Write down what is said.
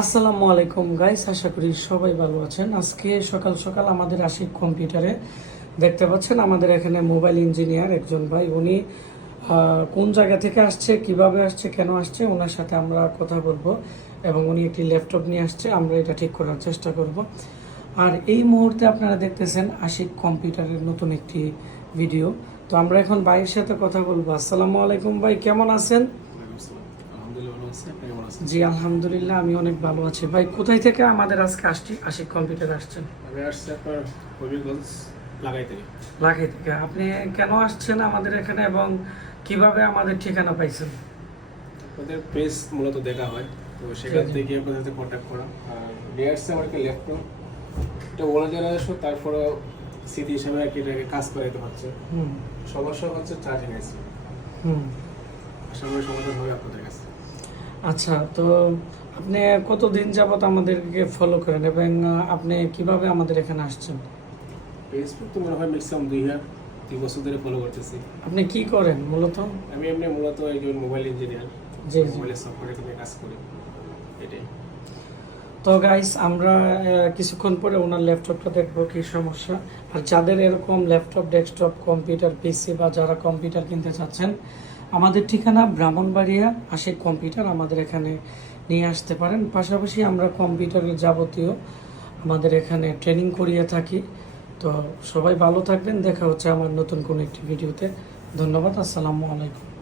আসসালামু আলাইকুম গাইস, আশা করি সবাই ভালো আছেন। আজকে সকাল সকাল আমাদের আশিক কম্পিউটারে দেখতে পাচ্ছেন আমাদের এখানে মোবাইল ইঞ্জিনিয়ার একজন ভাই, উনি কোন জায়গা থেকে আসছে, কিভাবে আসছে, কেন আসছে, ওনার সাথে আমরা কথা বলবো এবং উনি একটি ল্যাপটপ নিয়ে আসছে, আমরা এটা ঠিক করার চেষ্টা করব। আর এই মুহূর্তে আপনারা দেখতেছেন আশিক কম্পিউটারের নতুন একটি ভিডিও। তো আমরা এখন ভাইয়ের সাথে কথা বলবো। আসসালামু আলাইকুম ভাই, কেমন আছেন? জি আলহামদুলিল্লাহ, আমি অনেক ভালো আছি। ভাই কোথায় থেকে আমাদের আজকে আশিক কম্পিউটার আসছেন? আমি আসছি আপনার হবিগঞ্জ লাগাই থেকে। লাগাই থেকে। আপনি কেন আসছেন আমাদের এখানে এবং কিভাবে আমাদের ঠিকানা পাইছেন? ওদের পেজ মূলত দেখা হয়, তো সেখান থেকে আপনাদের সাথে কন্ট্যাক্ট করা। আর নিয়ে আসছে আমার একটা ল্যাপটপ, এটা ওরা জেনারেশন, তারপরে স্মৃতি হিসাবে আর কি এটাকে কাজ করাইতে হচ্ছে। সমস্যা হচ্ছে চার্জিং আইসি। আশা করি সমাধান হবে আপনাদের কাছে। আচ্ছা, তো আপনি কতদিন যাবত আমাদেরকে ফলো করেন এবং আপনি কিভাবে আমাদের এখানে আসছেন? ফেসবুক তো মনে হয় ম্যাক্সিমাম 2 বছর ধরে ফলো করতেছি। আপনি কি করেন মূলত? আমি এমনি মূলত একজন মোবাইল ইঞ্জিনিয়ার, জি মোবাইলের সফটওয়্যার নিয়ে কাজ করি, এটাই। তো গাইস, আমরা কিছুক্ষণ পরে ওনার ল্যাপটপটা দেখবো কি সমস্যা। আর যাদের এরকম ল্যাপটপ, ডেস্কটপ, কম্পিউটার, পিসি বা যারা কম্পিউটার কিনতে চাচ্ছেন, আমাদের ঠিকানা ব্রাহ্মণবাড়িয়া আশিক কম্পিউটার, আমাদের এখানে নিয়ে আসতে পারেন। পাশাপাশি আমরা কম্পিউটারের যাবতীয় আমাদের এখানে ট্রেনিং করিয়ে থাকি। তো সবাই ভালো থাকবেন, দেখা হচ্ছে আমার নতুন কোনো একটি ভিডিওতে। ধন্যবাদ, আসসালামু আলাইকুম।